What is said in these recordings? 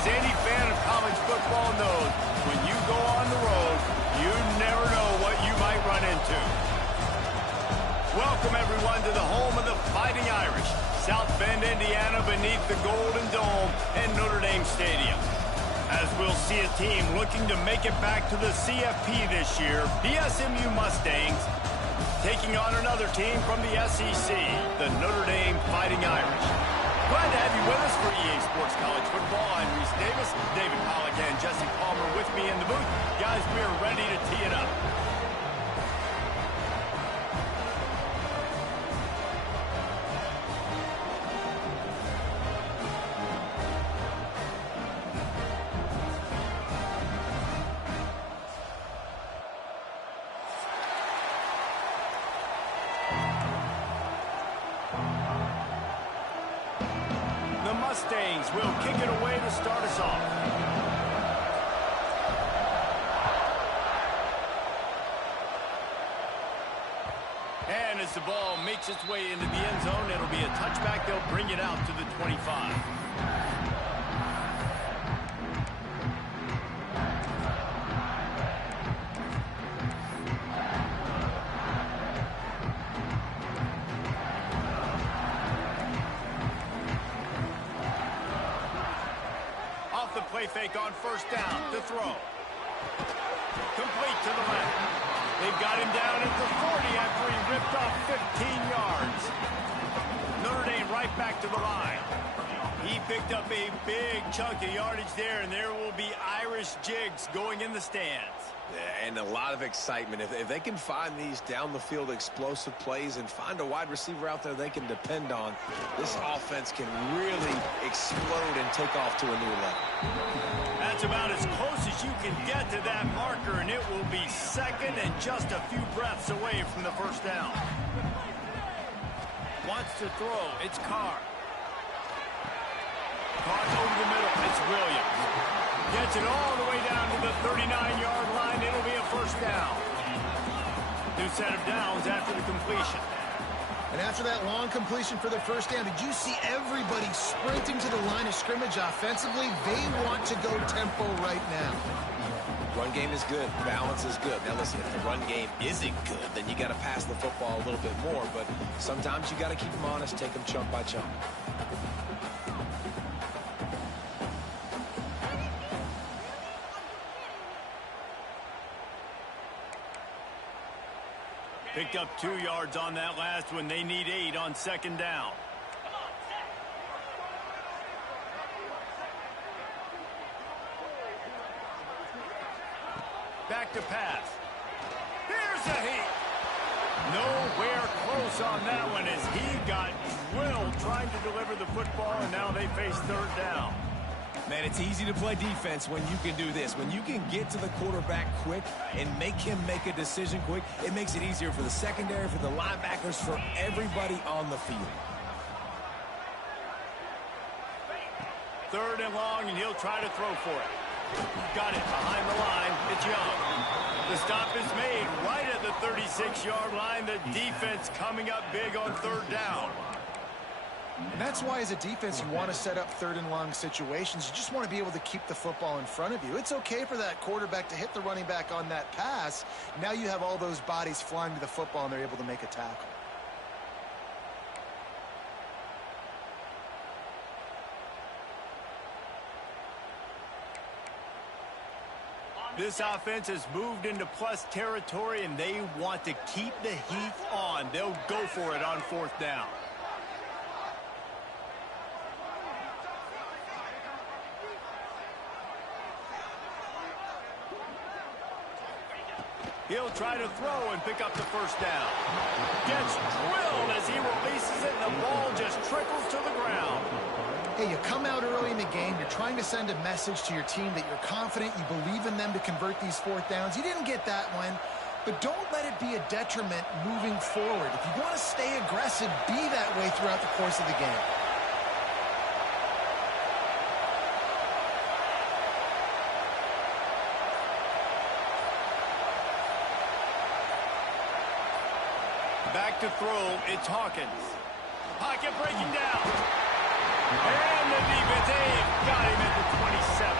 As any fan of college football knows, when you go on the road, you never know what you might run into. Welcome, everyone, to the home of the Fighting Irish, South Bend, Indiana, beneath the Golden Dome and Notre Dame Stadium. As we'll see a team looking to make it back to the CFP this year, the SMU Mustangs, taking on another team from the SEC, the Notre Dame Fighting Irish. Glad to have you with us for EA Sports College Football. I'm Reese Davis, David Pollack and Jesse Palmer with me in the booth. Guys, we are ready to tee it up. The Mustangs will kick it away to start us off. And as the ball makes its way into the end zone, it'll be a touchback. They'll bring it out to the 25. Play fake on first down to throw. Complete to the left. They've got him down at the 40 after he ripped off 15 yards. Notre Dame right back to the line. He picked up a big chunk of yardage there, and there will be Irish jigs going in the stands. Yeah, and a lot of excitement. If they can find these down-the-field explosive plays and find a wide receiver out there they can depend on, this offense can really explode and take off to a new level. That's about as close as you can get to that marker, and it will be second and just a few breaths away from the first down. Wants to throw. It's Carr. Caught over the middle. It's Williams. Gets it all the way down to the 39-yard line. It'll be a first down. New set of downs after the completion. And after that long completion for the first down, did you see everybody sprinting to the line of scrimmage offensively? They want to go tempo right now. Run game is good. Balance is good. Now listen, if the run game isn't good, then you got to pass the football a little bit more. But sometimes you got to keep them honest, take them chunk by chunk. Picked up 2 yards on that last one. They need 8 on second down. Back to pass. Here's a heat. Nowhere close on that one as he got drilled trying to deliver the football, and now they face third down. Man, it's easy to play defense when you can do this. When you can get to the quarterback quick and make him make a decision quick, it makes it easier for the secondary, for the linebackers, for everybody on the field. Third and long, and he'll try to throw for it. Got it behind the line. It's Young. The stop is made right at the 36-yard line. The defense coming up big on third down. And that's why, as a defense, you want to set up third and long situations. You just want to be able to keep the football in front of you. It's okay for that quarterback to hit the running back on that pass. Now you have all those bodies flying to the football, and they're able to make a tackle. This offense has moved into plus territory, and they want to keep the heat on. They'll go for it on fourth down. He'll try to throw and pick up the first down. Gets drilled as he releases it, and the ball just trickles to the ground. Hey, you come out early in the game, you're trying to send a message to your team that you're confident, you believe in them to convert these fourth downs. You didn't get that one, but don't let it be a detriment moving forward. If you want to stay aggressive, be that way throughout the course of the game. Back to throw, it's Hawkins. Pocket breaking down. And the defense, they've got him at the 27.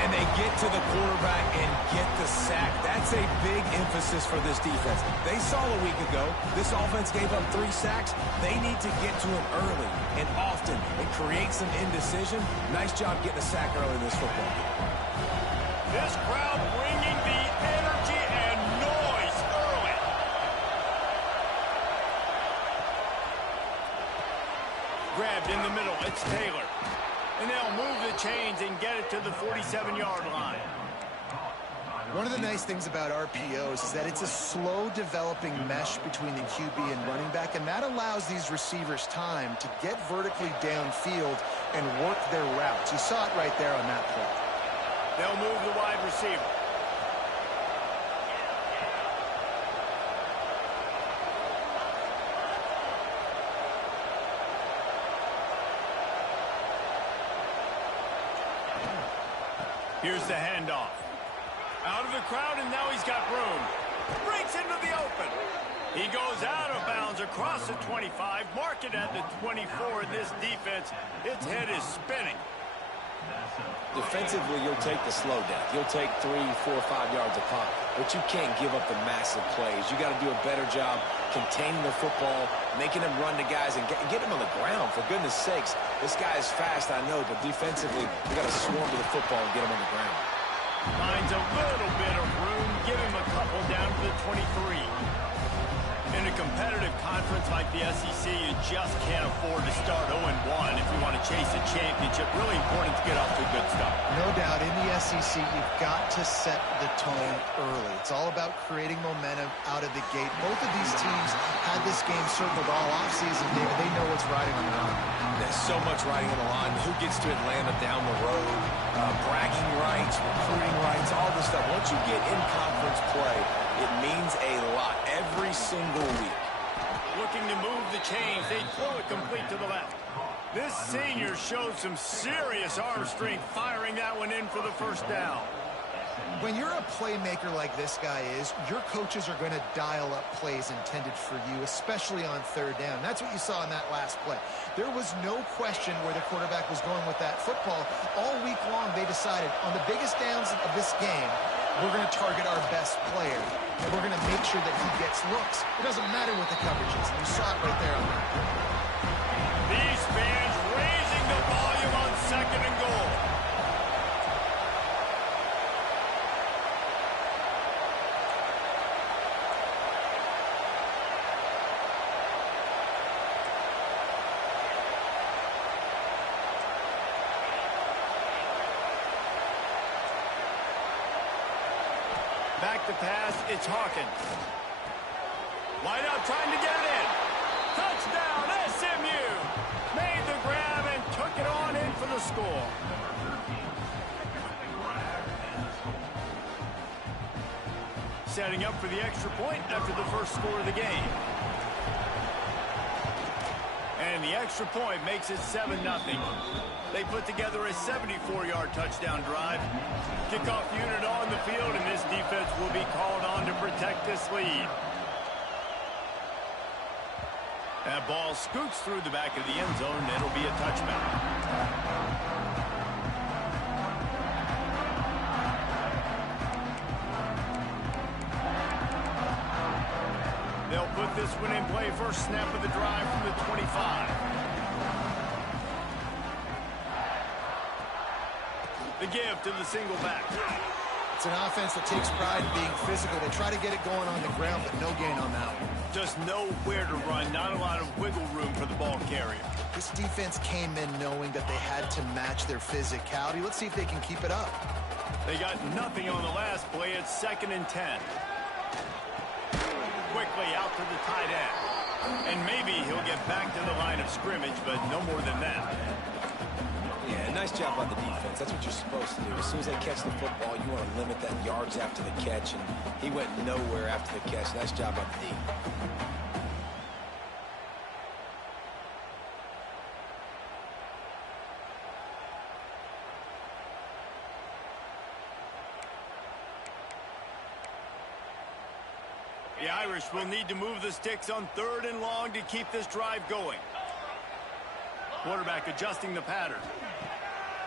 And they get to the quarterback and get the sack. That's a big emphasis for this defense. They saw a week ago, this offense gave up 3 sacks. They need to get to him early and often and create some indecision. Nice job getting a sack early in this football game. This crowd bringing the energy and noise early. Grabbed in the middle, it's Taylor. And they'll move the chains and get it to the 47-yard line. One of the nice things about RPOs is that it's a slow developing mesh between the QB and running back, and that allows these receivers time to get vertically downfield and work their routes. You saw it right there on that play. They'll move the wide receiver. Here's the handoff. Out of the crowd, and now he's got room. Breaks into the open. He goes out of bounds across the 25, mark it at the 24. This defense, its head is spinning. Defensively, you'll take the slow down. You'll take 3, 4, 5 yards a pop, but you can't give up the massive plays. You got to do a better job containing the football, making them run to guys, and get them on the ground. For goodness sakes, this guy is fast, I know, but defensively, you got to swarm to the football and get him on the ground. Finds a little bit of room, give him a couple down to the 23. In a competitive conference like the SEC, you just can't afford to start 0-1 if you want to chase a championship. Really important to get off to a good start. No doubt, in the SEC, you've got to set the tone early. It's all about creating momentum out of the gate. Both of these teams had this game circled all offseason, David. They know what's riding on the line. There's so much riding on the line. Who gets to Atlanta down the road? Bragging rights, recruiting rights, all this stuff. Once you get in conference play, it means a lot every single week. Looking to move the chains. They throw it complete to the left. This senior shows some serious arm strength, firing that one in for the first down. When you're a playmaker like this guy is, your coaches are going to dial up plays intended for you, especially on third down. That's what you saw in that last play. There was no question where the quarterback was going with that football. All week long, they decided on the biggest downs of this game, we're going to target our best player, and we're going to make sure that he gets looks. It doesn't matter what the coverage is. You saw it right there on that play. These fans raising the volume on 2nd and goal. Back to pass, it's Hawkins. Wide out trying to get it in. Touchdown, SMU. Made the grab and took it on in for the score. Setting up for the extra point after the first score of the game. And the extra point makes it 7-0. They put together a 74-yard touchdown drive. Kickoff unit on the field, and this defense will be called on to protect this lead. That ball scoots through the back of the end zone, and it'll be a touchback. They'll put this one in play first snap of the drive from the 25. The give to the single back. It's an offense that takes pride in being physical. They try to get it going on the ground, but no gain on that one. Just nowhere to run, not a lot of wiggle room for the ball carrier. This defense came in knowing that they had to match their physicality. Let's see if they can keep it up. They got nothing on the last play. It's 2nd and 10. Quickly out to the tight end. And maybe he'll get back to the line of scrimmage, but no more than that. Yeah, nice job on the defense. That's what you're supposed to do. As soon as they catch the football, you want to limit that yards after the catch, and he went nowhere after the catch. Nice job on the D. The Irish will need to move the sticks on 3rd and long to keep this drive going. Quarterback adjusting the pattern.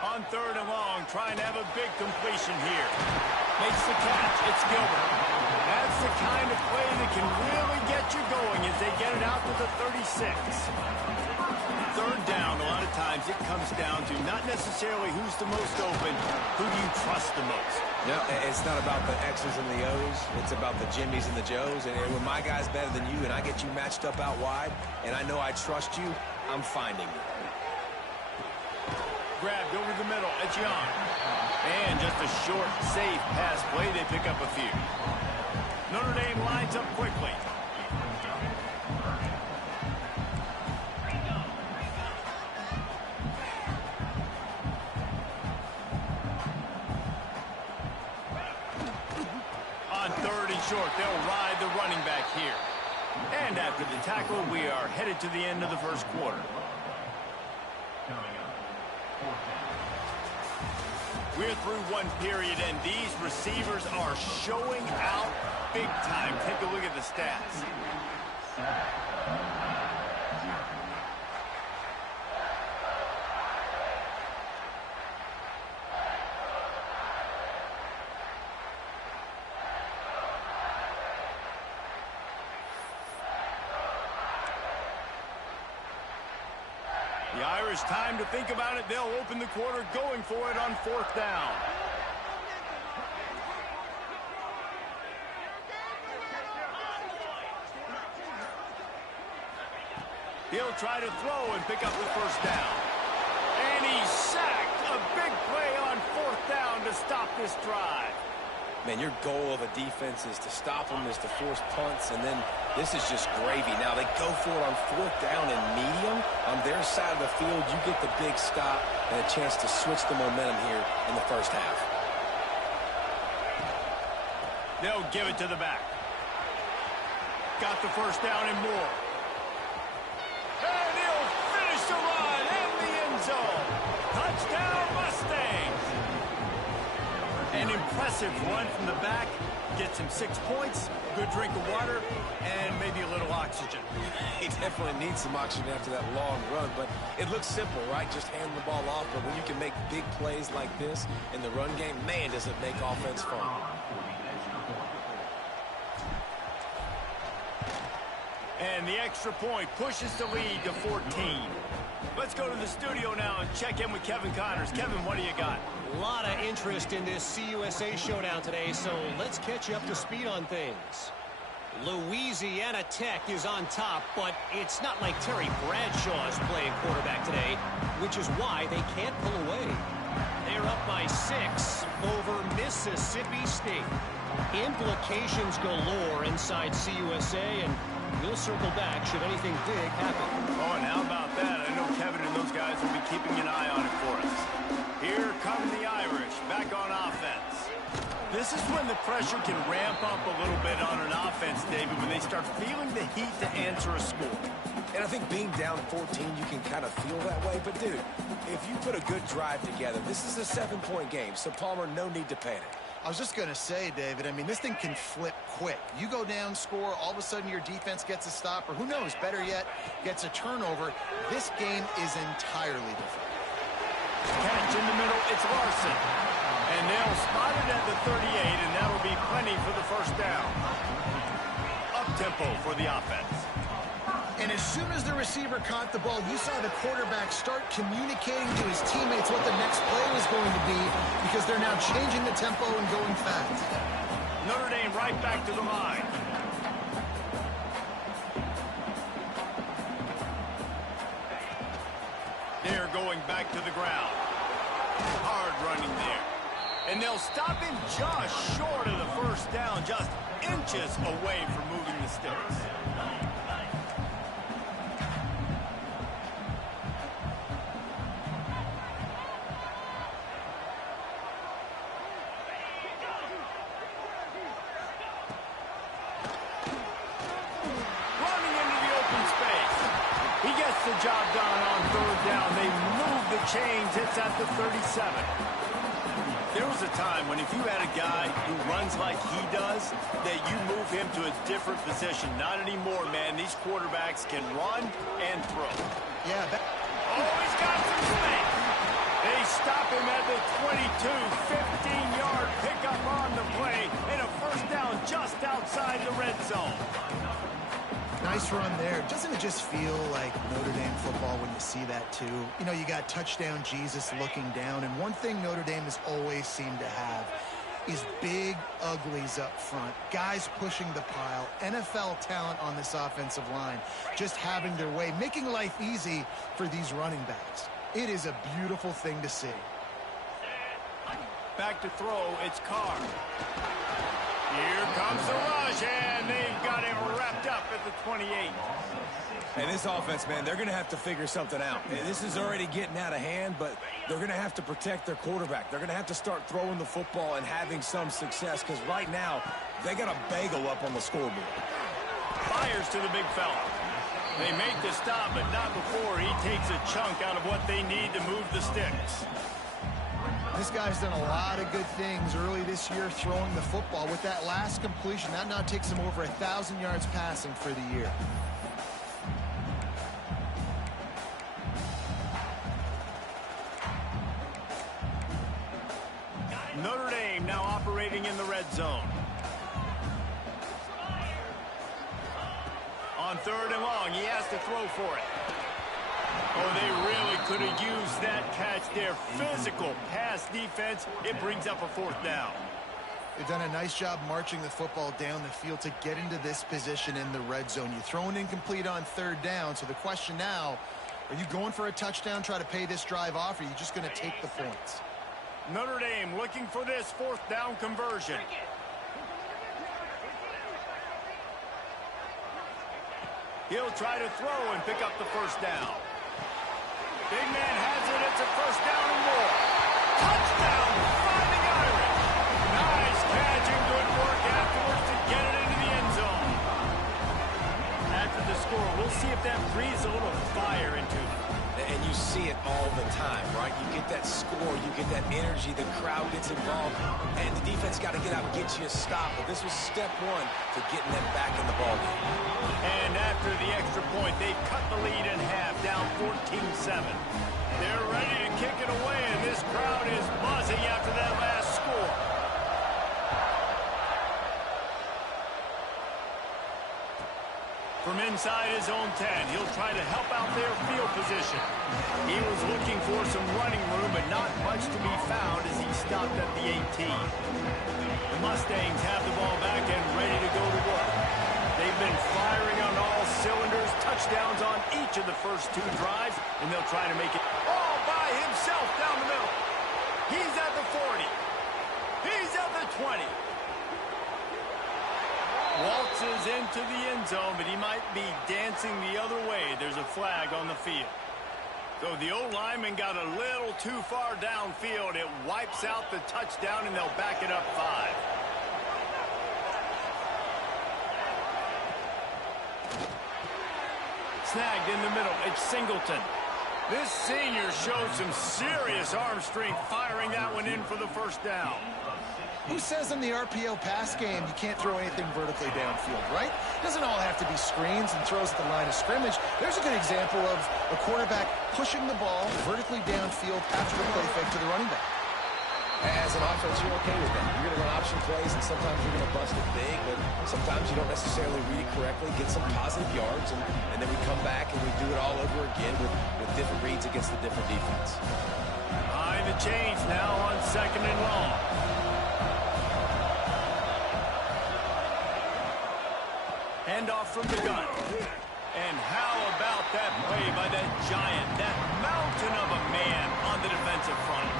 On 3rd and long, trying to have a big completion here. Makes the catch. It's Gilbert. That's the kind of play that can really get you going as they get it out to the 36. 3rd down, a lot of times it comes down to not necessarily who's the most open, who do you trust the most. No, it's not about the X's and the O's. It's about the Jimmys and the Joes. And when my guy's better than you and I get you matched up out wide, and I know I trust you, I'm finding you. Grabbed over the middle, Etienne. And just a short, safe pass play. They pick up a few. Notre Dame lines up quickly. On 3rd and short, they'll ride the running back here. And after the tackle, we are headed to the end of the first quarter. We're through one period, and these receivers are showing out big time. Take a look at the stats. The Irish, time to think about it. They'll open the quarter going for it on 4th down. He'll try to throw and pick up the 1st down. And he's sacked. A big play on 4th down to stop this drive. Man, your goal of a defense is to stop them, is to force punts, and then this is just gravy. Now, they go for it on 4th down and medium. On their side of the field, you get the big stop and a chance to switch the momentum here in the first half. They'll give it to the back. Got the 1st down and more. And he'll finish the run in the end zone. Touchdown, Mustangs. An impressive run from the back. Gets him 6 points, good drink of water, and maybe a little oxygen. He definitely needs some oxygen after that long run, but it looks simple, right? Just hand the ball off, but when you can make big plays like this in the run game, man, does it make offense fun. And the extra point pushes the lead to 14. Let's go to the studio now and check in with Kevin Connors. Kevin, what do you got? A lot of interest in this CUSA showdown today, so let's catch you up to speed on things. Louisiana Tech is on top, but it's not like Terry Bradshaw is playing quarterback today, which is why they can't pull away. They're up by 6 over Mississippi State. Implications galore inside CUSA, and we'll circle back should anything big happen. Oh, and how about that? I know Kevin and those guys will be keeping an eye on it for us. Here come the Irish, back on offense. This is when the pressure can ramp up a little bit on an offense, David, when they start feeling the heat to answer a score. And I think being down 14, you can kind of feel that way. But, dude, if you put a good drive together, this is a 7-point game. So, Palmer, no need to panic. I was just going to say, David, I mean, this thing can flip quick. You go down, score, all of a sudden your defense gets a stop, or who knows, better yet, gets a turnover. This game is entirely different. Catch in the middle, it's Larson. And they'll spot it at the 38, and that'll be plenty for the 1st down. Up-tempo for the offense. And as soon as the receiver caught the ball, you saw the quarterback start communicating to his teammates what the next play was going to be, because they're now changing the tempo and going fast. Notre Dame right back to the line. They're going back to the ground. Hard running there. And they'll stop him just short of the 1st down, just inches away from moving the sticks. The job done on 3rd down. They move the chains. It's at the 37. There was a time when if you had a guy who runs like he does, that you move him to a different position. Not anymore, man. These quarterbacks can run and throw. Yeah. Oh, he's got some space. They stop him at the 22, 15-yard pickup on the play, and a first down just outside the red zone. Nice run there. Doesn't it just feel like Notre Dame football when you see that too? You know, you got touchdown Jesus looking down, and one thing Notre Dame has always seemed to have is big uglies up front. Guys pushing the pile. NFL talent on this offensive line. Just having their way, making life easy for these running backs. It is a beautiful thing to see. Back to throw, it's Carr. Here comes the rush, and they've got him wrapped up at the 28. And this offense, man, they're going to have to figure something out. And this is already getting out of hand, but they're going to have to protect their quarterback. They're going to have to start throwing the football and having some success, because right now they got a bagel up on the scoreboard. Fires to the big fella. They make the stop, but not before he takes a chunk out of what they need to move the sticks. This guy's done a lot of good things early this year throwing the football. With that last completion, that now takes him over 1,000 yards passing for the year. Notre Dame now operating in the red zone. On 3rd and long, he has to throw for it. Oh, they really could have used that catch there. Physical pass defense. It brings up a 4th down. They've done a nice job marching the football down the field to get into this position in the red zone. You throw an incomplete on 3rd down, so the question now, are you going for a touchdown, try to pay this drive off, or are you just going to take the points? Notre Dame looking for this 4th down conversion. He'll try to throw and pick up the 1st down. Big man has it. It's a 1st down and more. Touchdown, Fighting Irish. Nice catch and good work afterwards to get it into the end zone. After the score, we'll see if that breathes a little fire into them. And you see it all the time, right? You get that score, you get that energy, the crowd gets involved, and the defense got to get out and get you a stop. But this was step one to getting them back in the ballgame. And after the extra point, they've cut the lead in half, down 14-7. They're ready to kick it away, and this crowd is buzzing after that last score. From inside his own 10, he'll try to help out their field position. He was looking for some running room, but not much to be found as he stopped at the 18. The Mustangs have the ball back and ready to go to work. They've been firing on all cylinders, touchdowns on each of the first 2 drives, and they'll try to make it all by himself down the middle. He's at the 40. He's at the 20. Waltzes into the end zone, but he might be dancing the other way. There's a flag on the field. So the old lineman got a little too far downfield. It wipes out the touchdown, and they'll back it up 5. Snagged in the middle. It's Singleton. This senior showed some serious arm strength firing that one in for the 1st down. Who says in the RPO pass game you can't throw anything vertically downfield, right? It doesn't all have to be screens and throws at the line of scrimmage. There's a good example of a quarterback pushing the ball vertically downfield after the play fake to the running back. As an offense, you're okay with that. You're going to run option plays, and sometimes you're going to bust it big, but sometimes you don't necessarily read it correctly, get some positive yards, and then we come back and we do it all over again with different reads against the different defense. Behind the chains now on 2nd and long. Handoff from the gun. And how about that play by that giant, that mountain of a man on the defensive front?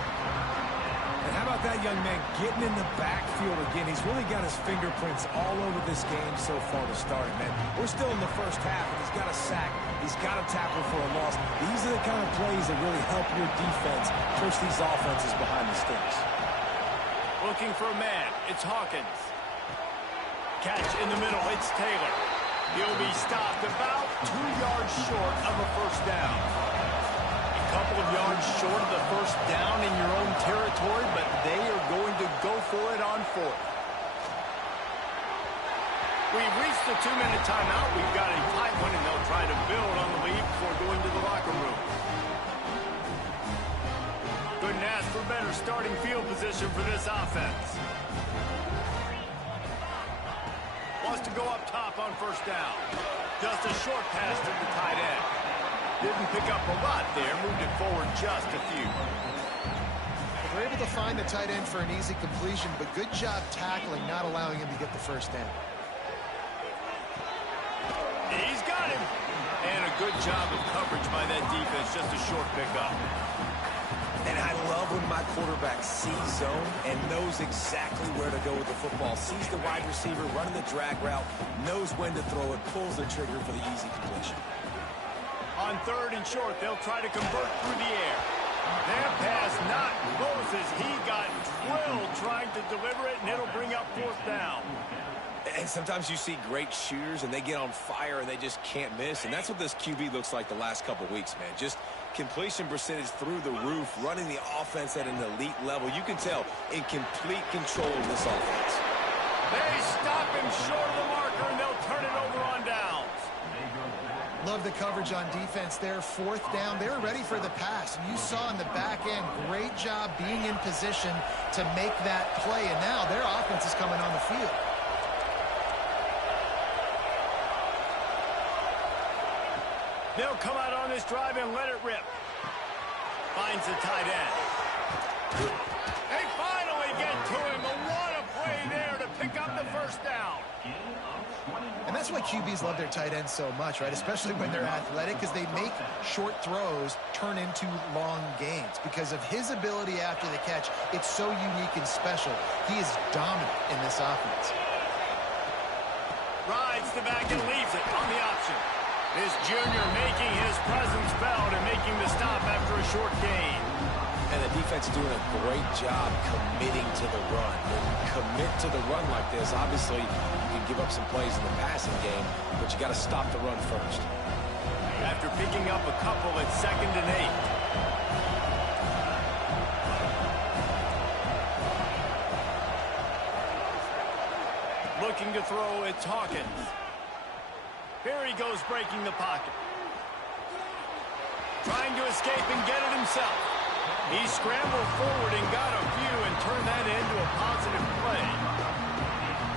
And how about that young man getting in the backfield again? He's really got his fingerprints all over this game so far to start it, man. We're still in the first half, and he's got a sack. He's got a tackle for a loss. These are the kind of plays that really help your defense push these offenses behind the sticks. Looking for a man. It's Hawkins. Catch in the middle. It's Taylor. He'll be stopped about 2 yards short of a 1st down. A couple of yards short of the 1st down in your own territory, but they are going to go for it on 4th. We've reached the 2-minute timeout. We've got a tight one, and they'll try to build on the lead before going to the locker room. starting field position for this offense. Wants to go up top on first down. Just a short pass to the tight end. Didn't pick up a lot there. Moved it forward just a few. They're able to find the tight end for an easy completion, but good job tackling, not allowing him to get the first down. He's got him. And a good job of coverage by that defense. Just a short pickup. And I love when my quarterback sees zone and knows exactly where to go with the football. Sees the wide receiver running the drag route, knows when to throw it, pulls the trigger for the easy completion. On 3rd and short, they'll try to convert through the air. Their pass not Moses. He got drilled trying to deliver it, and it'll bring up 4th down. And sometimes you see great shooters, and they get on fire, and they just can't miss. And that's what this QB looks like the last couple weeks, man. Just completion percentage through the roof, running the offense at an elite level. You can tell in complete control of this offense. They stop him short of the marker, and they'll turn it over on downs. Love the coverage on defense there. 4th down. They're ready for the pass. And you saw in the back end, great job being in position to make that play. And now their offense is coming on the field. They'll come out on this drive and let it rip. Finds the tight end. They finally get to him. But what a play there to pick up the first down. And that's why QBs love their tight ends so much, right? Especially when they're athletic, because they make short throws turn into long gains. Because of his ability after the catch, it's so unique and special. He is dominant in this offense. Rides the back and leaves it on the option. This junior making his presence felt and making the stop after a short gain. And the defense doing a great job committing to the run. When you commit to the run like this, obviously you can give up some plays in the passing game, but you got to stop the run first. After picking up a couple at 2nd and 8. Looking to throw, it's Hawkins. Here he goes breaking the pocket. Trying to escape and get it himself. He scrambled forward and got a few and turned that into a positive play.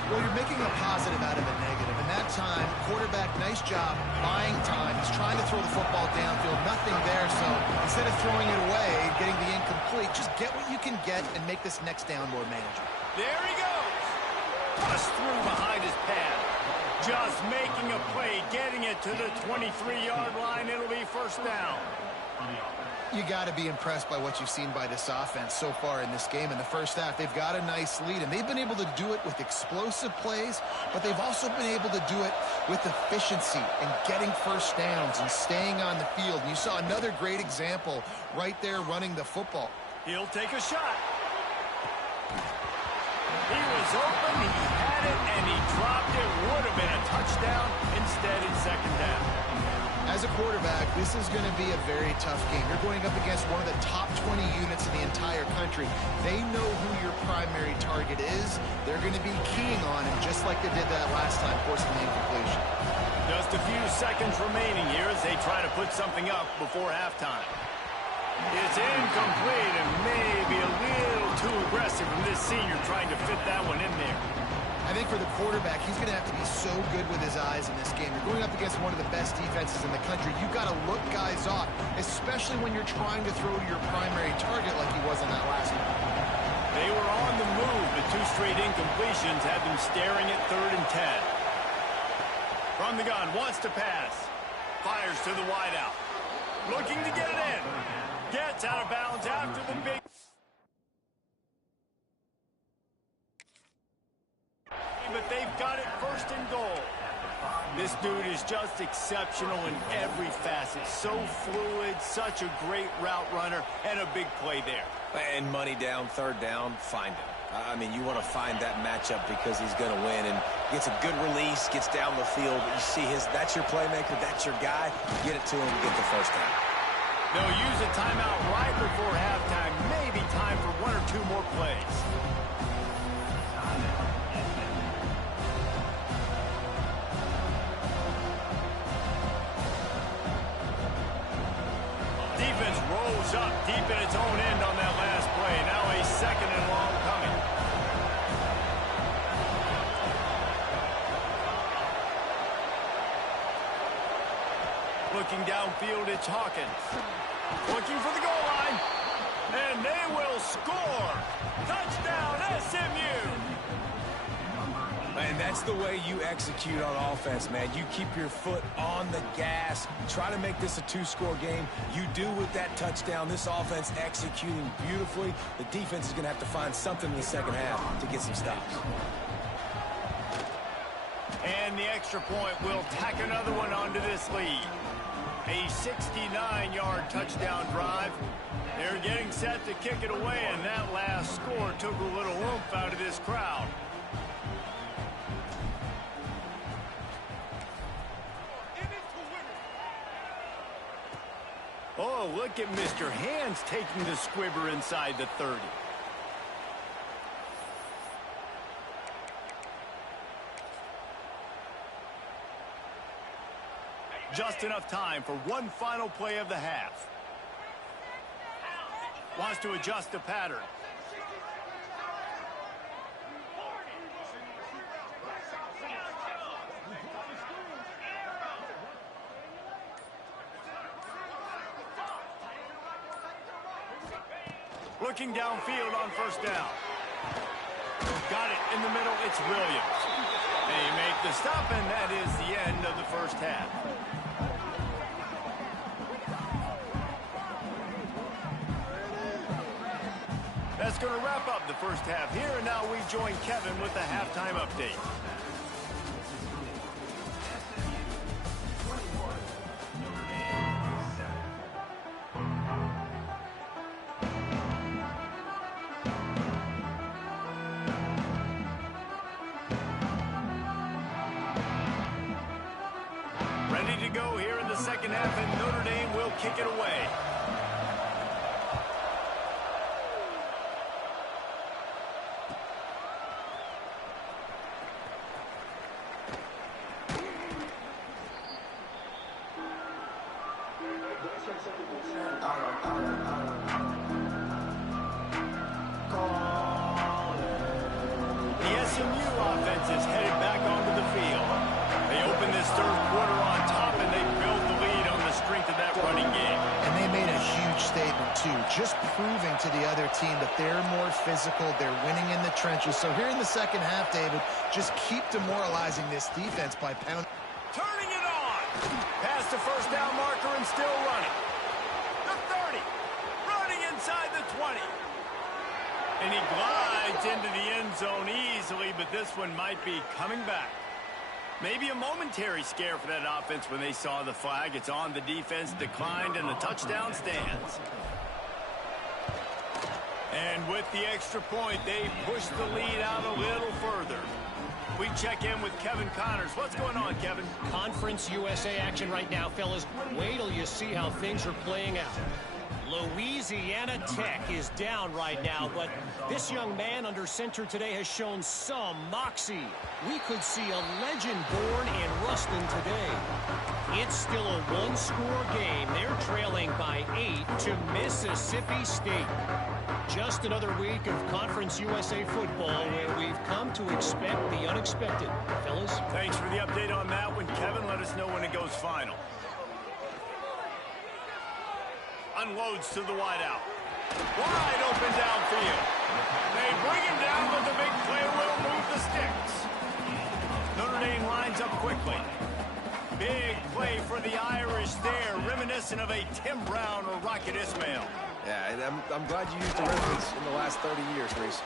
Well, you're making a positive out of a negative. And that time, quarterback, nice job buying time. He's trying to throw the football downfield. Nothing there, so instead of throwing it away and getting the incomplete, just get what you can get and make this next down more manageable. There he goes. Bust through behind his pad. Just making a play, getting it to the 23-yard line. It'll be first down. You got to be impressed by what you've seen by this offense so far in this game. In the first half, they've got a nice lead, and they've been able to do it with explosive plays, but they've also been able to do it with efficiency and getting first downs and staying on the field. And you saw another great example right there running the football. He'll take a shot. He was open, he had it, and he dropped it. Would have been a touchdown. Instead, it's 2nd down. As a quarterback, this is going to be a very tough game. You're going up against one of the top 20 units in the entire country. They know who your primary target is. They're going to be keying on him, just like they did that last time, forcing the incompletion. Just a few seconds remaining here as they try to put something up before halftime. It's incomplete and maybe a little too aggressive from this senior trying to fit that one in there. I think for the quarterback, he's going to have to be so good with his eyes in this game. You're going up against one of the best defenses in the country. You've got to look guys off, especially when you're trying to throw to your primary target like he was in that last one. They were on the move, but 2 straight incompletions had them staring at 3rd and 10. From the gun, wants to pass. Fires to the wideout. Looking to get it in. Gets out of bounds after the big... But they've got it 1st and goal. This dude is just exceptional in every facet. So fluid, such a great route runner, and a big play there. And money down, 3rd down, find him. I mean, you want to find that matchup because he's going to win, and gets a good release, gets down the field. You see that's your playmaker, that's your guy. Get it to him, get the first down. They'll use a timeout right before halftime. Maybe time for 1 or 2 more plays. Defense rolls up deep in its own end on that last play. Now a second and long coming. Looking downfield, it's Hawkins. Looking for the goal line. And they will score. Touchdown, SMU. And that's the way you execute on offense, man. You keep your foot on the gas. Try to make this a two-score game. You do with that touchdown. This offense executing beautifully. The defense is going to have to find something in the second half to get some stops. And the extra point will tack another one onto this lead. A 69-yard touchdown drive. They're getting set to kick it away, and that last score took a little oomph out of this crowd. Oh, look at Mr. Hands taking the squibber inside the 30. Just enough time for one final play of the half. Wants to adjust the pattern. Looking downfield on first down. Got it in the middle. It's Williams. They make the stop, and that is the end of the first half. That's going to wrap up the first half here, and now we join Kevin with the halftime update. Ready to go here in the second half, and Notre Dame will kick it away. The SMU offense is headed back onto the field. They opened this third quarter on top, and they built the lead on the strength of that running game. And they made a huge statement, too, just proving to the other team that they're more physical, they're winning in the trenches. So here in the second half, David, just keep demoralizing this defense by pounding. Turning it on. Past the first down marker and still running. The 30. Running inside the 20. And he glides into the end zone easily, but this one might be coming back. Maybe a momentary scare for that offense when they saw the flag. It's on, the defense declined, and the touchdown stands. And with the extra point, they push the lead out a little further. We check in with Kevin Connors. What's going on, Kevin? Conference USA action right now, fellas. Wait till you see how things are playing out. Louisiana Tech is down right now, but this young man under center today has shown some moxie. We could see a legend born in Ruston today. It's still a one-score game. They're trailing by 8 to Mississippi State. Just another week of Conference USA football where we've come to expect the unexpected. Fellas? Thanks for the update on that one, Kevin. Let us know when it goes final. Unloads to the wideout. Wide open downfield. They bring him down, but the big play will move the sticks. Notre Dame lines up quickly. Big play for the Irish there, reminiscent of a Tim Brown or Rocket Ismail. Yeah, and I'm glad you used the reference in the last 30 years, Reese.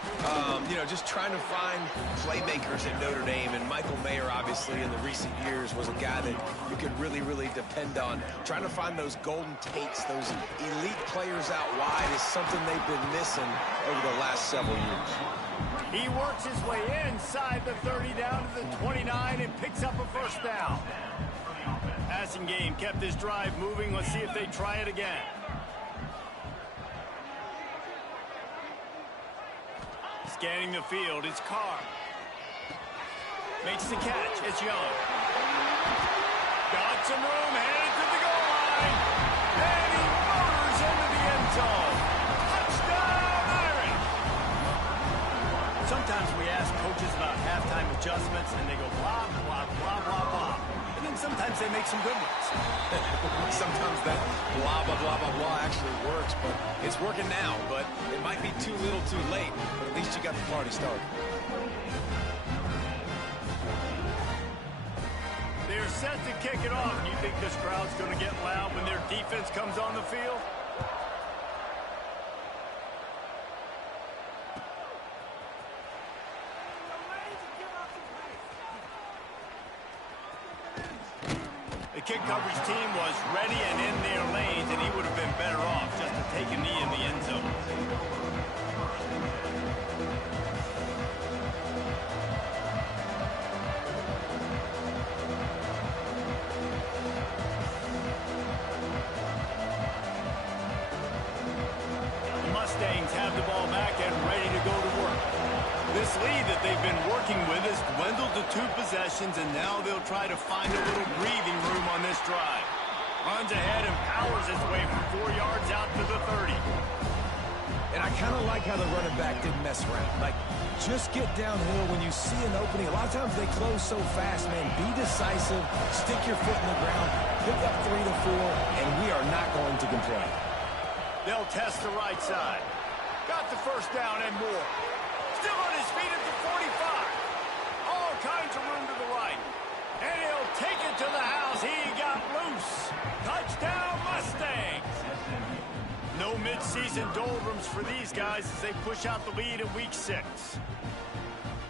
You know, just trying to find playmakers in Notre Dame, and Michael Mayer, obviously, in the recent years, was a guy that you could really, really depend on. Trying to find those golden Tates, those elite players out wide is something they've been missing over the last several years. He works his way inside the 30 down to the 29 and picks up a first down. Passing game kept this drive moving. Let's see if they try it again. Scanning the field, it's Carr. Makes the catch, it's Young. Got some room, headed to the goal line. And he motors into the end zone. Touchdown, Irish! ask coaches about halftime adjustments, and they go blah, blah, blah, blah, blah. And then sometimes they make some good ones. Sometimes that blah, blah, blah, blah, blah actually works, but it's working now. But it might be too little too late, but at least you got the party started. They're set to kick it off. You think this crowd's going to get loud when their defense comes on the field? The kick coverage team was ready and in their lanes, and he would have been better off just to take a knee in the end zone. The Mustangs have the ball back and ready to go to work. This lead that they've been working with has dwindled to 2 possessions, and now they'll try to find a little breathing room on this drive. Runs ahead and powers his way for 4 yards out to the 30. And I kind of like how the running back didn't mess around. Like, just get downhill when you see an opening. A lot of times they close so fast, man. Be decisive, stick your foot in the ground, pick up 3 to 4, and we are not going to complain. They'll test the right side. Got the first down and more. Still on his feet at the 45. All kinds of room to the right. And he'll take it to the house. He got loose. Touchdown, Mustangs. No mid-season doldrums for these guys as they push out the lead in Week 6.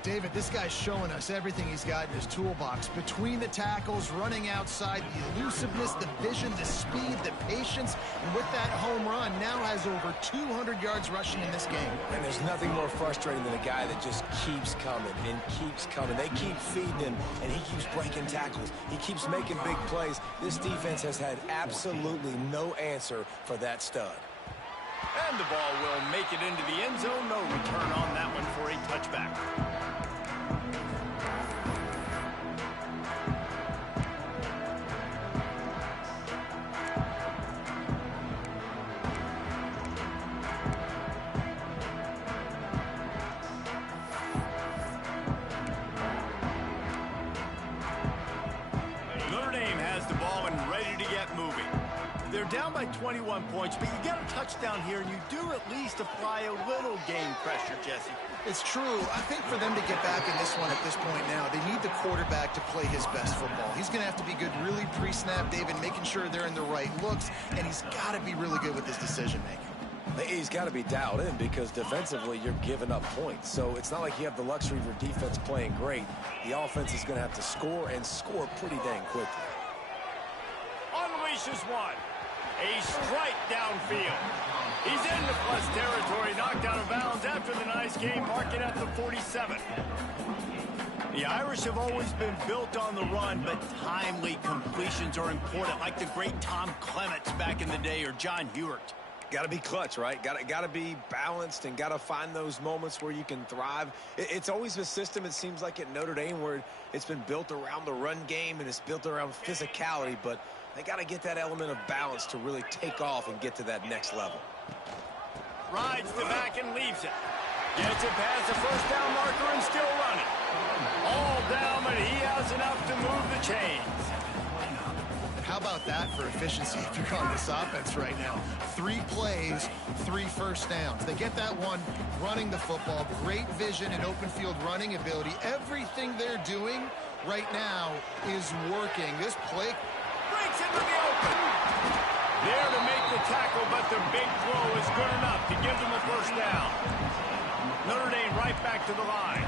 David, this guy's showing us everything he's got in his toolbox. Between the tackles, running outside, the elusiveness, the vision, the speed, the patience, and with that home run, now has over 200 yards rushing in this game. And there's nothing more frustrating than a guy that just keeps coming and keeps coming. They keep feeding him, and he keeps breaking tackles. He keeps making big plays. This defense has had absolutely no answer for that stud. And the ball will make it into the end zone. No return on that one for a touchback. Notre Dame has the ball and ready to get moving. They're down by 21 points, but you get a touchdown here, and you do at least apply a little game pressure, Jesse. It's true. I think for them to get back in this one at this point now, they need the quarterback to play his best football. He's going to have to be good really pre-snap, David, making sure they're in the right looks, and he's got to be really good with his decision-making. He's got to be dialed in because defensively you're giving up points. So it's not like you have the luxury of your defense playing great. The offense is going to have to score and score pretty dang quickly. Unleashes one. A strike downfield. He's into plus territory, knocked out of bounds after the nice game, marking at the 47. The Irish have always been built on the run, but timely completions are important, like the great Tom Clements back in the day or John Hewart. Got to be clutch, right? Got to be balanced and got to find those moments where you can thrive. It's always a system, it seems like, at Notre Dame where it's been built around the run game and it's built around physicality, but they got to get that element of balance to really take off and get to that next level. Rides the back and leaves it. Gets it past the first down marker and still running. All down, but he has enough to move the chains. How about that for efficiency if you're on this offense right now? 3 plays, 3 first downs. They get that one running the football, great vision and open field running ability. Everything they're doing right now is working. This play breaks into the open. There to make the tackle, but the big throw is good enough to give them a first down. Notre Dame right back to the line.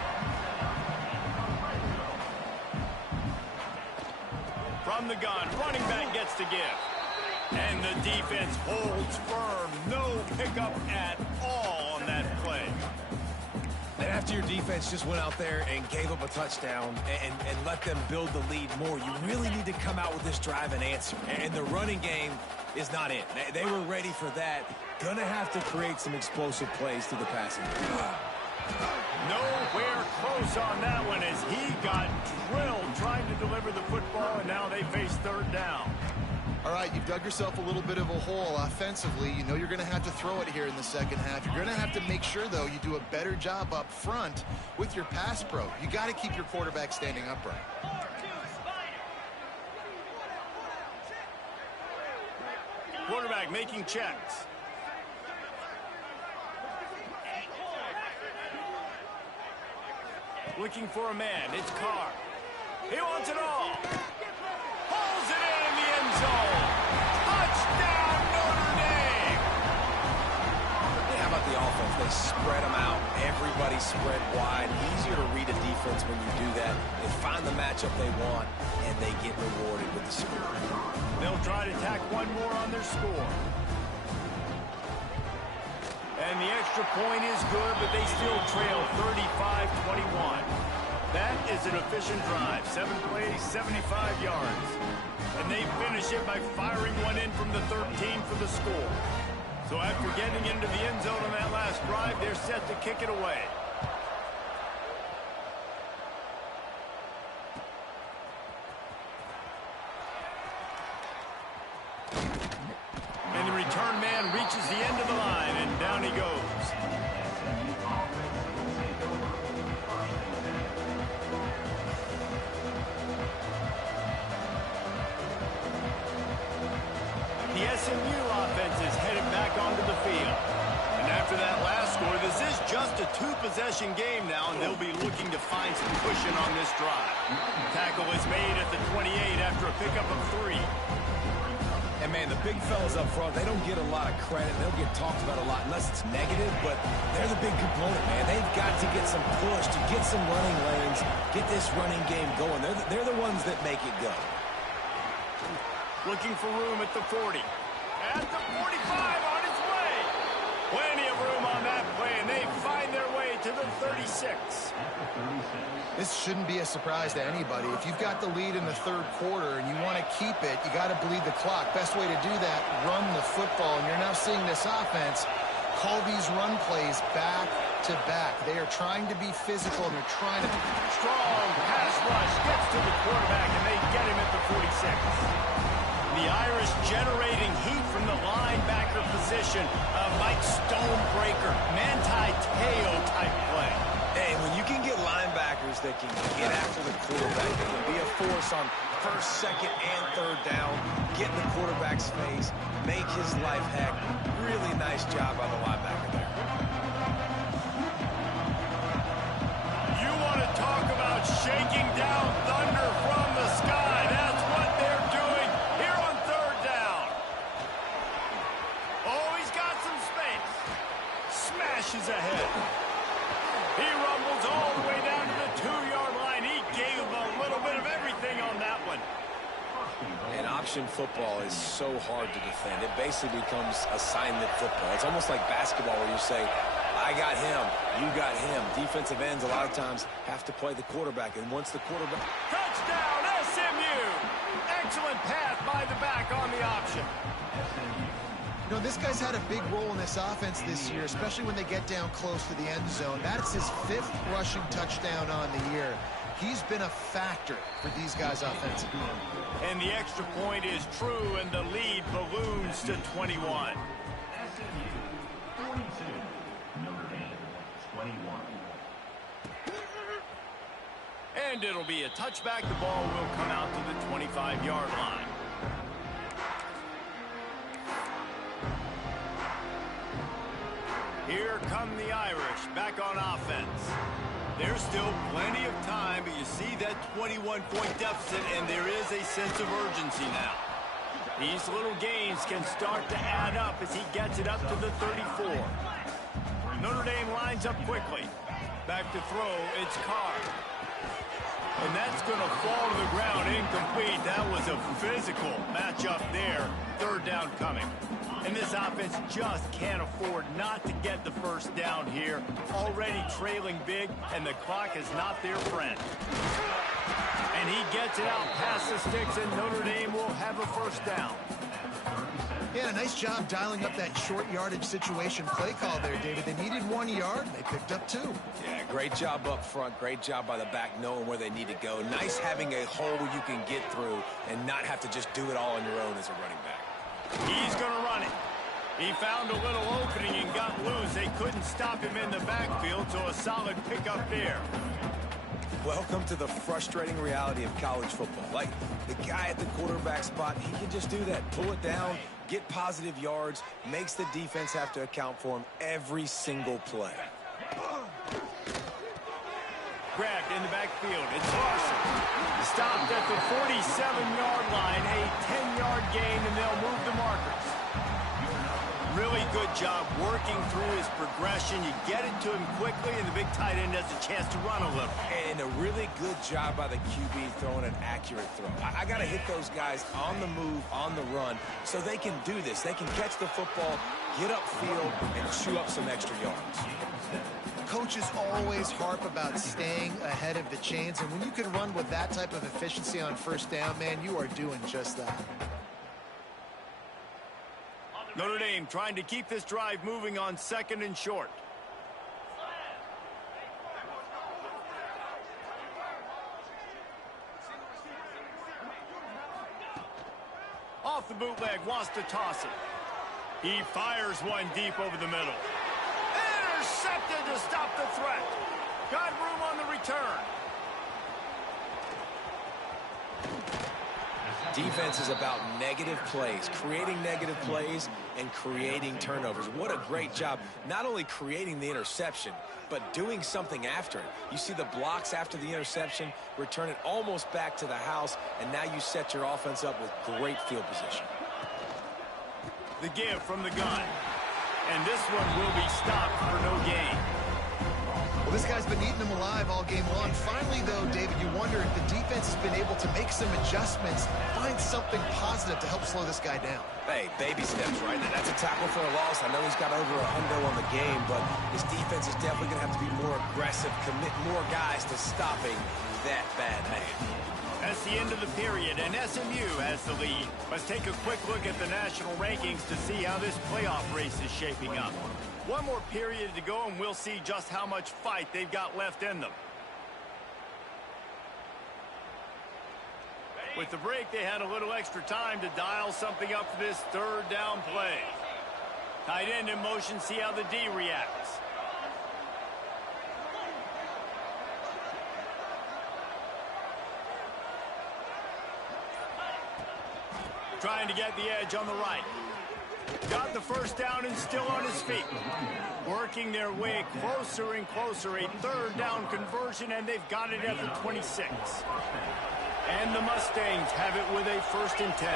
From the gun, running back gets to give. And the defense holds firm. No pickup at all on that play. And after your defense just went out there and gave up a touchdown and let them build the lead more, you really need to come out with this drive and answer. And the running game is not it. They were ready for that. Gonna have to create some explosive plays through the passing game. Nowhere close on that one as he got drilled trying to deliver the football, and now they face third down. All right, you've dug yourself a little bit of a hole offensively. You know you're going to have to throw it here in the second half. You're going to have to make sure, though, you do a better job up front with your pass pro. You got to keep your quarterback standing upright. Quarterback making checks. Looking for a man. It's Carr. He wants it all. Pulls it in the end zone. Touchdown, Notre Dame. Hey, how about the offense? They spread them out. Everybody spread wide. Easier to read a defense when you do that. They find the matchup they want, and they get rewarded with the score. They'll try to tack one more on their score. And the extra point is good, but they still trail 35-21. That is an efficient drive. 7 plays, 75 yards. And they finish it by firing one in from the 13 for the score. So after getting into the end zone on that last drive, they're set to kick it away. And the return man reaches the end of the line, and down he goes. The SMU offense is headed back onto the field. And after that last score, this is just a two-possession game now, and they'll be looking to find some cushion on this drive. Tackle is made at the 28 after a pickup of 3. And, man, the big fellas up front, they don't get a lot of credit. They'll get talked about a lot unless it's negative, but they're the big component, man. They've got to get some push, to get some running lanes, get this running game going. They're the ones that make it go. Looking for room at the 40. At the 45 on its way. Plenty of room on that play, and they find their way to the 36. This shouldn't be a surprise to anybody. If you've got the lead in the third quarter and you want to keep it, you got to bleed the clock. Best way to do that, run the football. And you're now seeing this offense call these run plays back to back. They are trying to be physical, and they're trying to... Strong pass rush gets to the quarterback, and they get him at the 46. The Irish generating heat from the linebacker position. Mike Stonebreaker, Manti Te'o type play. Hey, when you can get linebackers that can get after the quarterback, that can be a force on first, second, and third down, get in the quarterback's face, make his life heck. Really nice job by the linebacker there. You want to talk about shaking down thunder from the sky. That's what they're doing here on third down. Oh, he's got some space. Smashes ahead. He rumbles all the way down to the 2-yard line. He gave a little bit of everything on that one. And option football is so hard to defend. It basically becomes assignment football. It's almost like basketball where you say, I got him, you got him. Defensive ends a lot of times have to play the quarterback. And once the quarterback... Touchdown, SMU! Excellent pass by the back on the option. You know, this guy's had a big role in this offense this year, especially when they get down close to the end zone. That's his 5th rushing touchdown on the year. He's been a factor for these guys offensively. And the extra point is true, and the lead balloons to 21. And it'll be a touchback. The ball will come out to the 25-yard line. Here come the Irish back on offense. There's still plenty of time, but you see that 21-point deficit, and there is a sense of urgency now. These little gains can start to add up as he gets it up to the 34. Notre Dame lines up quickly. Back to throw, it's Carr. And that's going to fall to the ground incomplete. That was a physical matchup there. Third down coming. And this offense just can't afford not to get the first down here. Already trailing big, and the clock is not their friend. And he gets it out past the sticks, and Notre Dame will have a first down. Yeah, nice job dialing up that short yardage situation play call there, David. They needed 1 yard, and they picked up 2. Yeah, great job up front. Great job by the back knowing where they need to go. Nice having a hole you can get through and not have to just do it all on your own as a running back. He's going to run it. He found a little opening and got loose. They couldn't stop him in the backfield, so a solid pickup there. Welcome to the frustrating reality of college football. Like, the guy at the quarterback spot, he can just do that. Pull it down, get positive yards, makes the defense have to account for him every single play. Grabbed in the backfield. It's Larson. Stopped at the 47-yard line, a 10-yard gain, and they'll move the markers. Really good job working through his progression. You get it to him quickly, and the big tight end has a chance to run a little. And a really good job by the QB throwing an accurate throw. I got to hit those guys on the move, on the run, so they can do this. They can catch the football, get upfield, and chew up some extra yards. Coaches always harp about staying ahead of the chains, and when you can run with that type of efficiency on first down, man, you are doing just that. Notre Dame trying to keep this drive moving on 2nd and short. Off the bootleg, wants to toss it. He fires one deep over the middle. Intercepted to stop the threat. Got room on the return. Defense is about negative plays, creating negative plays and creating turnovers. What a great job, not only creating the interception, but doing something after it. You see the blocks after the interception, return it almost back to the house, and now you set your offense up with great field position. The give from the gun. And this one will be stopped for no gain. Well, this guy's been eating them alive all game long. Finally, though, David, you wonder if the defense has been able to make some adjustments, find something positive to help slow this guy down. Hey, baby steps, right? That's a tackle for a loss. I know he's got over $100 on the game, but his defense is definitely going to have to be more aggressive, commit more guys to stopping that bad man. That's the end of the period, and SMU has the lead. Let's take a quick look at the national rankings to see how this playoff race is shaping up. One more period to go, and we'll see just how much fight they've got left in them. With the break, they had a little extra time to dial something up for this 3rd down play. Tight end in motion, see how the D reacts. Trying to get the edge on the right. Got the first down and still on his feet. Working their way closer and closer. A 3rd down conversion, and they've got it at the 26. And the Mustangs have it with a 1st and 10.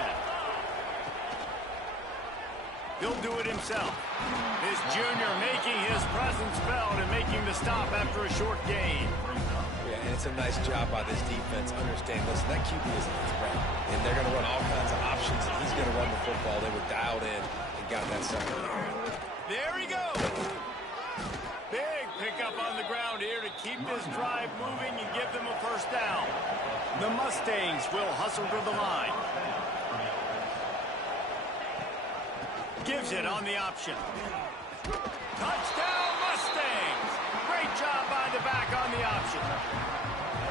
He'll do it himself. This junior making his presence felt and making the stop after a short gain. Yeah, and it's a nice job by this defense. Understand, listen, that QB is a threat. And they're going to run all kinds of options, and he's going to run the football. They were dialed in and got that second. There he goes. Big pickup on the ground here to keep this drive moving and give them a 1st down. The Mustangs will hustle to the line. Gives it on the option. Touchdown Mustangs! Great job by the back on the option.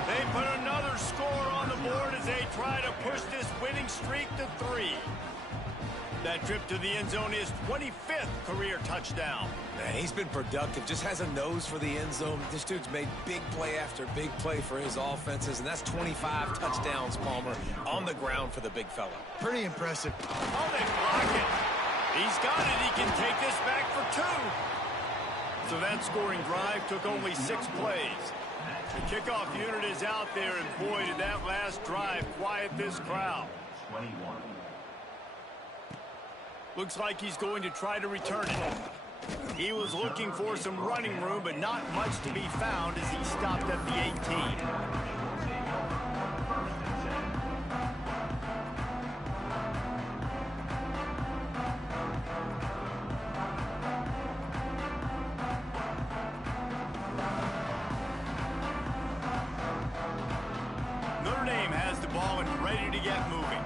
They put another score on the board as they try to push this winning streak to 3. That trip to the end zone is 25th career touchdown. Man, he's been productive, just has a nose for the end zone. This dude's made big play after big play for his offenses, and that's 25 touchdowns, Palmer, on the ground for the big fella. Pretty impressive. Oh, they block it. He's got it. He can take this back for 2. So that scoring drive took only 6 plays. The kickoff unit is out there, and boy, did that last drive quiet this crowd. 21. Looks like he's going to try to return it. He was looking for some running room, but not much to be found as he stopped at the 18. ball and ready to get moving.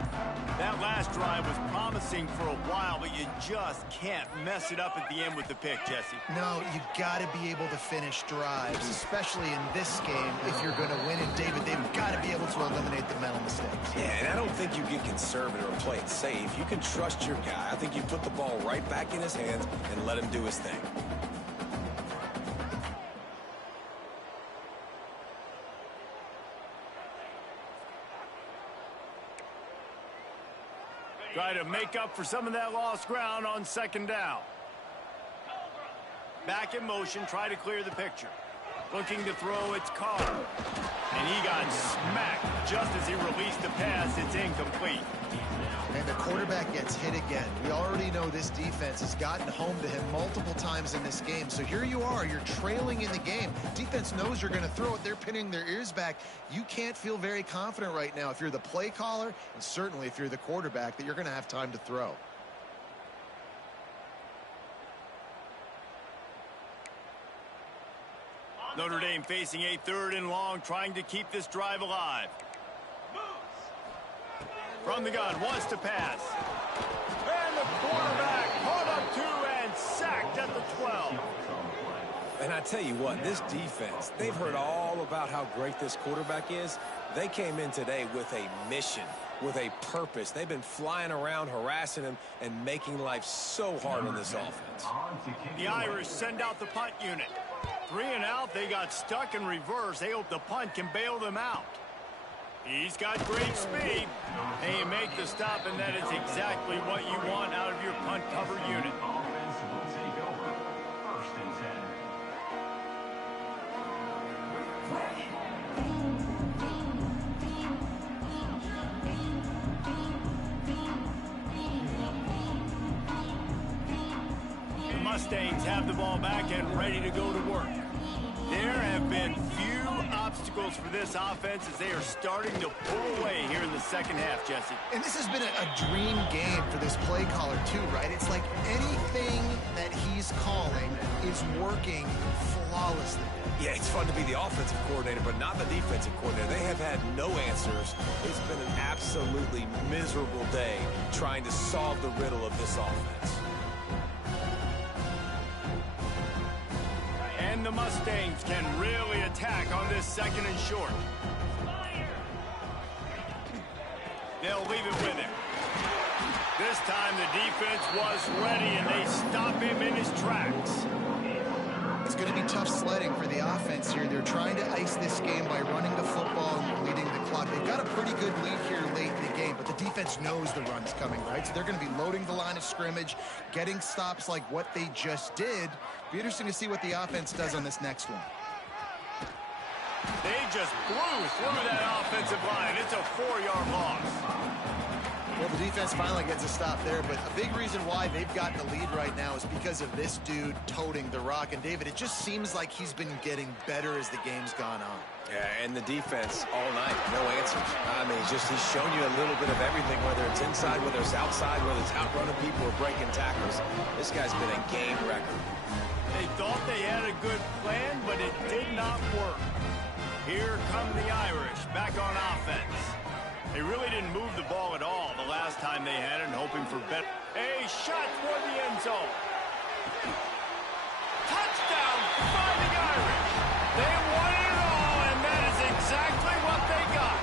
That last drive was promising for a while, but you just can't mess it up at the end with the pick, Jesse. No, you got to be able to finish drives, especially in this game if you're going to win. And David, they've got to be able to eliminate the mental mistakes. Yeah, and I don't think you get conservative or play it safe. You can trust your guy. I think you put the ball right back in his hands and let him do his thing. Try to make up for some of that lost ground on second down. Back in motion, try to clear the picture. Looking to throw, it's Carr. And he got smacked just as he released the pass. It's incomplete. And the quarterback gets hit again. We already know this defense has gotten home to him multiple times in this game. So here you are, you're trailing in the game. Defense knows you're going to throw it. They're pinning their ears back. You can't feel very confident right now if you're the play caller, and certainly if you're the quarterback, that you're going to have time to throw. Notre Dame facing a 3rd and long, trying to keep this drive alive. From the gun, wants to pass. And the quarterback caught up 2 and sacked at the 12. And I tell you what, this defense, they've heard all about how great this quarterback is. They came in today with a mission, with a purpose. They've been flying around, harassing him, and making life so hard on this offense. The Irish send out the punt unit. 3 and out, they got stuck in reverse. They hope the punt can bail them out. He's got great speed. They make the stop, and that is exactly what you want out of your punt cover unit. The Mustangs have the ball back and ready to go to work. There have been few obstacles for this offense as they are starting to pull away here in the second half, Jesse. And this has been a dream game for this play caller too, right? It's like anything that he's calling is working flawlessly. Yeah, it's fun to be the offensive coordinator, but not the defensive coordinator. They have had no answers. It's been an absolutely miserable day trying to solve the riddle of this offense. And the Mustangs can really attack on this 2nd and short. They'll leave it with him. This time the defense was ready, and they stop him in his tracks. It's going to be tough sledding for the offense here. They're trying to ice this game by running the football and leading the clock. They've got a pretty good lead here late in the game, but the defense knows the run's coming, right? So they're going to be loading the line of scrimmage, getting stops like what they just did. Be interesting to see what the offense does on this next one. They just blew through that offensive line. It's a 4-yard loss. Well, the defense finally gets a stop there, but a big reason why they've got the lead right now is because of this dude toting the rock. And, David, it just seems like he's been getting better as the game's gone on. Yeah, and the defense all night, no answers. I mean, he's shown you a little bit of everything, whether it's inside, whether it's outside, whether it's outrunning people or breaking tackles. This guy's been a game record. They thought they had a good plan, but it did not work. Here come the Irish back on offense. They really didn't move the ball at all the last time they had it, hoping for better. A shot for the end zone. Touchdown, Fighting Irish. They won it all, and that is exactly what they got.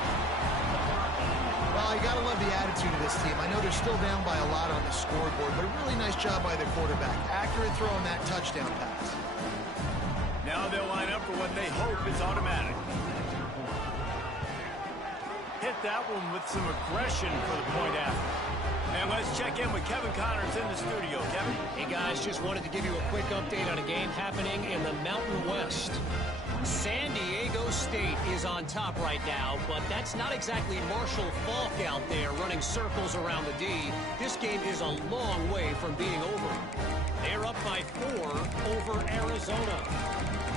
Well, you got to love the attitude of this team. I know they're still down by a lot on the scoreboard, but a really nice job by the quarterback. Accurate throw on that touchdown pass. Now they'll line up for what they hope is automatic. Hit that one with some aggression for the point after. And let's check in with Kevin Connors in the studio. Kevin? Hey, guys, just wanted to give you a quick update on a game happening in the Mountain West. San Diego State is on top right now, but that's not exactly Marshall Faulk out there running circles around the D. This game is a long way from being over. They're up by 4 over Arizona.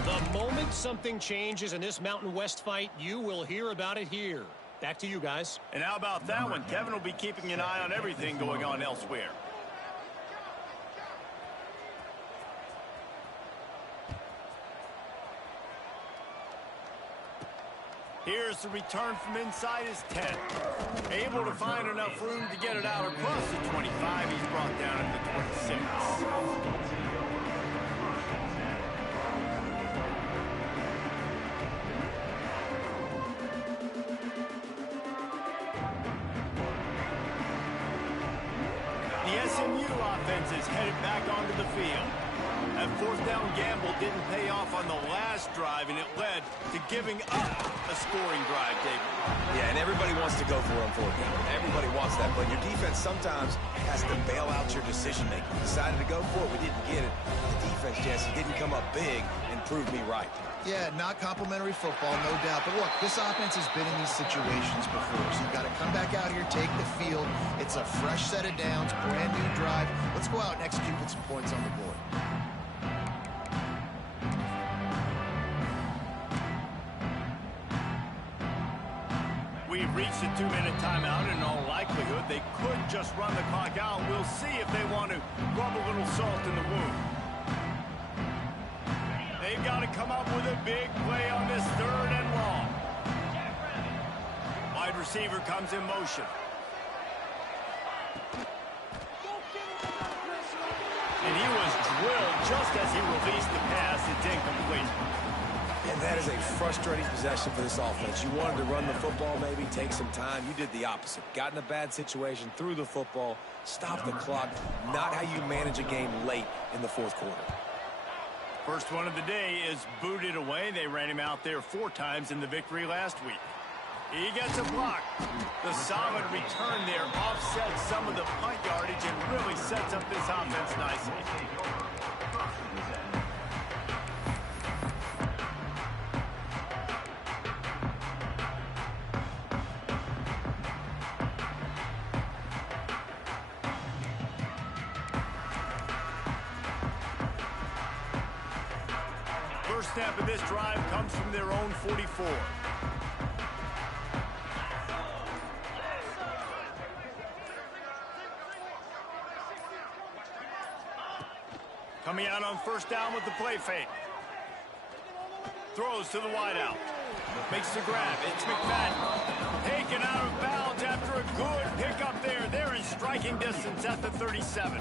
The moment something changes in this Mountain West fight, you will hear about it here. Back to you guys. And how about that one? Kevin will be keeping an eye on everything going on elsewhere. Here's the return from inside his 10. Able to find enough room to get it out across the 25. He's brought down at the 26. The SMU offense is headed back onto the field. That fourth down gamble didn't pay off on the last drive, and it led to giving up a scoring drive, David. Yeah, and everybody wants to go for it on fourth down. Everybody wants that, but your defense sometimes has to bail out your decision-making. Decided to go for it, we didn't get it. The defense, Jesse, didn't come up big and prove me right. Yeah, not complimentary football, no doubt. But look, this offense has been in these situations before, so you've got to come back out here, take the field. It's a fresh set of downs, brand new drive. Let's go out and execute with some points on the board. We've reached a 2-minute timeout. In all likelihood, they could just run the clock out. We'll see if they want to rub a little salt in the wound. They've got to come up with a big play on this 3rd and long. Wide receiver comes in motion. And he was drilled just as he released the pass. It's incomplete. And that is a frustrating possession for this offense. You wanted to run the football, maybe take some time. You did the opposite. Got in a bad situation, threw the football, stopped the clock. Not how you manage a game late in the fourth quarter. First one of the day is booted away. They ran him out there 4 times in the victory last week. He gets a block. The solid return there offsets some of the punt yardage and really sets up this offense nicely. First snap of this drive comes from their own 44. Coming out on first down with the play fake. Throws to the wideout. Makes the grab. It's McFadden. Taken out of bounds after a good pickup there. They're in striking distance at the 37.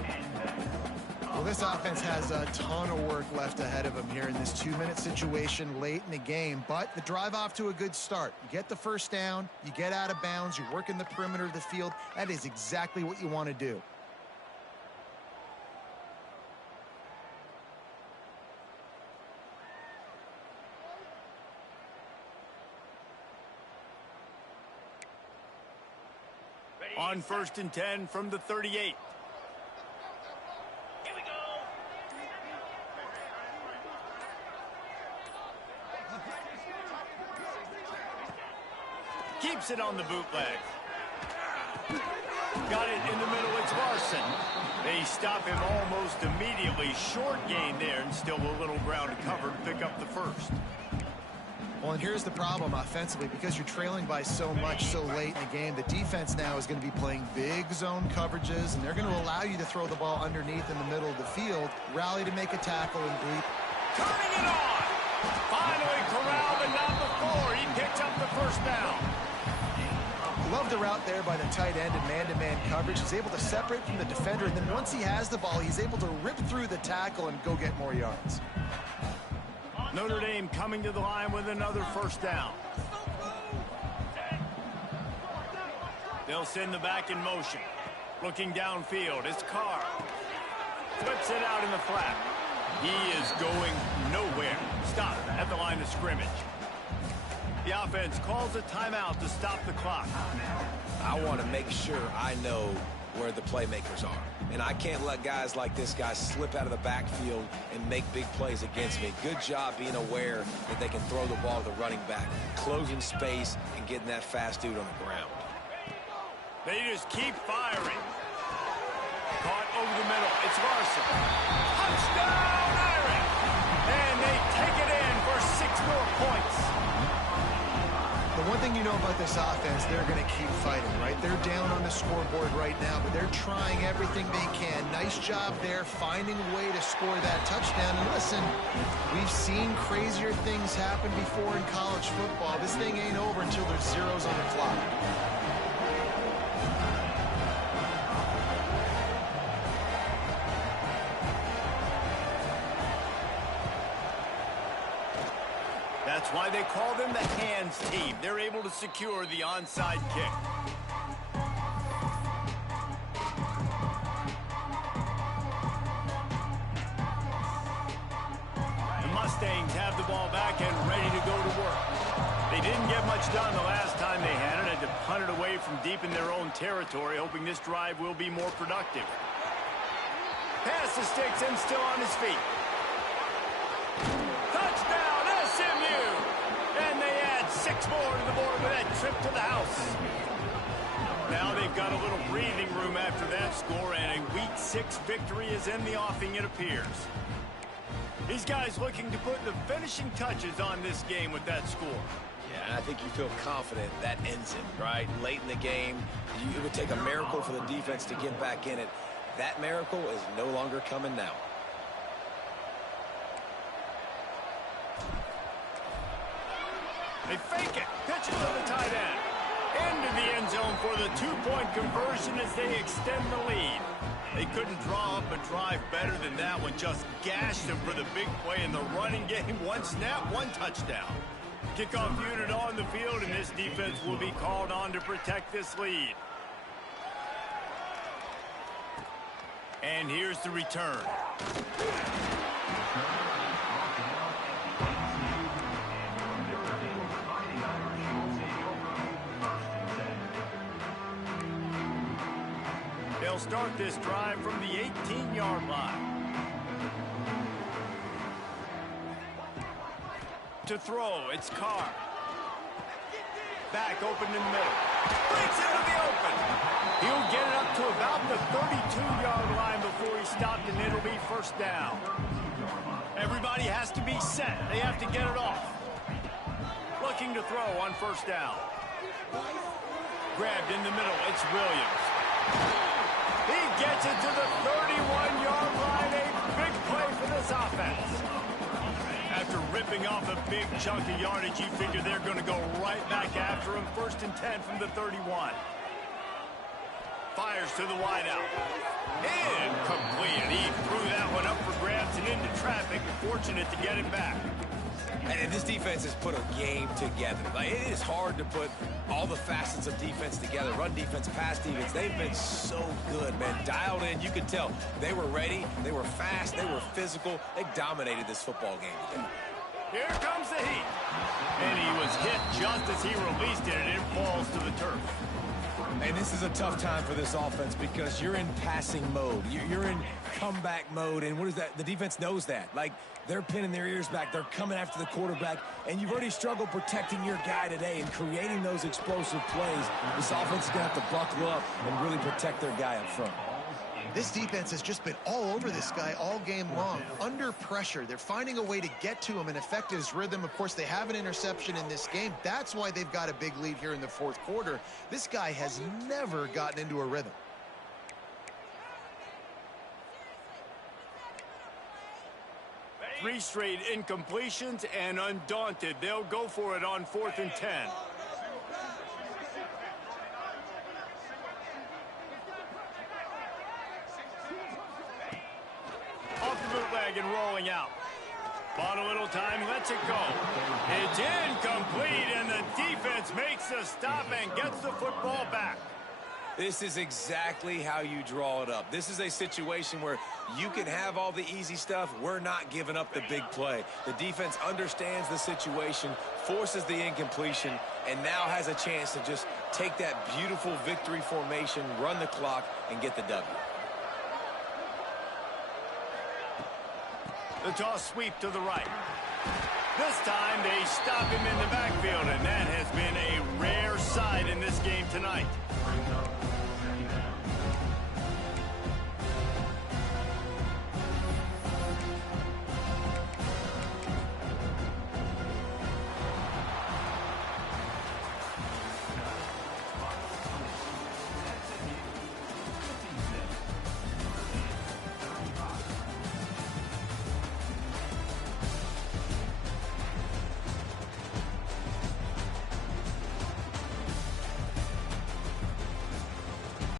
Well, this offense has a ton of work left ahead of them here in this 2-minute situation late in the game, but the drive off to a good start. You get the first down, you get out of bounds, you work in the perimeter of the field. That is exactly what you want to do. On 1st and 10 from the 38. Keeps it on the bootleg. Got it in the middle. It's Larson. They stop him almost immediately. Short gain there and still a little ground to cover to pick up the first. Well, and here's the problem offensively. Because you're trailing by so much so late in the game, the defense now is going to be playing big zone coverages, and they're going to allow you to throw the ball underneath in the middle of the field, rally to make a tackle, and bleep. Turning it on! Finally corralled, but not before. He picks up the first down. Love the route there by the tight end in man-to-man coverage. He's able to separate from the defender, and then once he has the ball, he's able to rip through the tackle and go get more yards. Notre Dame coming to the line with another first down. They'll send the back in motion. Looking downfield, it's Carr. Flips it out in the flat. He is going nowhere. Stop at the line of scrimmage. The offense calls a timeout to stop the clock. I want to make sure I know where the playmakers are. And I can't let guys like this guy slip out of the backfield and make big plays against me. Good job being aware that they can throw the ball to the running back, closing space and getting that fast dude on the ground. They just keep firing. Caught over the middle. It's Larson. Touchdown, Irish! And they take it in for 6 more points. The one thing you know about this offense, they're going to keep fighting, right? They're down on the scoreboard right now, but they're trying everything they can. Nice job there, finding a way to score that touchdown. And listen, we've seen crazier things happen before in college football. This thing ain't over until there's zeros on the clock. That's why they call them the hands team. They're able to secure the onside kick. The Mustangs have the ball back and ready to go to work. They didn't get much done the last time they had it. Had to punt it away from deep in their own territory, hoping this drive will be more productive. Pass to sticks and still on his feet. Touchdown, SMU! And they add 6 more to the board with that trip to the house. Now they've got a little breathing room after that score, and a Week 6 victory is in the offing, it appears. These guys looking to put the finishing touches on this game with that score. Yeah, and I think you feel confident that ends it, right? Late in the game, it would take a miracle for the defense to get back in it. That miracle is no longer coming now. They fake it. Pitch it to the tight end. Into the end zone for the 2-point conversion as they extend the lead. They couldn't draw up a drive better than that one. Just gashed them for the big play in the running game. 1 snap, 1 touchdown. Kickoff unit on the field, and this defense will be called on to protect this lead. And here's the return. They'll start this drive from the 18-yard line. To throw, it's Carr. Back open in the middle. Breaks into the open. He'll get it up to about the 32-yard line before he's stopped, and it'll be first down. Everybody has to be set. They have to get it off. Looking to throw on first down. Grabbed in the middle. It's Williams. He gets it to the 31-yard line. A big play for this offense. After ripping off a big chunk of yardage, you figure they're going to go right back after him. 1st and 10 from the 31. Fires to the wideout. Incomplete. He threw that one up for grabs and into traffic. Fortunate to get it back. And this defense has put a game together. Like, it is hard to put all the facets of defense together. Run defense, pass defense. They've been so good, man. Dialed in. You could tell they were ready. They were fast. They were physical. They dominated this football game today. Here comes the heat. And he was hit just as he released it, and it falls to the turf. And this is a tough time for this offense because you're in passing mode. You're in comeback mode, and what is that? The defense knows that. Like, they're pinning their ears back. They're coming after the quarterback, and you've already struggled protecting your guy today and creating those explosive plays. This offense is going to have to buckle up and really protect their guy up front. This defense has just been all over this guy all game long. Under pressure, they're finding a way to get to him and affect his rhythm. Of course, they have an interception in this game. That's why they've got a big lead here in the 4th quarter. This guy has never gotten into a rhythm. Three straight incompletions, and undaunted, they'll go for it on 4th and 10. Off the bootleg and rolling out. Bought a little time, lets it go. It's incomplete, and the defense makes the stop and gets the football back. This is exactly how you draw it up. This is a situation where you can have all the easy stuff. We're not giving up the big play. The defense understands the situation, forces the incompletion, and now has a chance to just take that beautiful victory formation, run the clock, and get the W. The toss sweep to the right. This time they stop him in the backfield, and that has been a rare sight in this game tonight.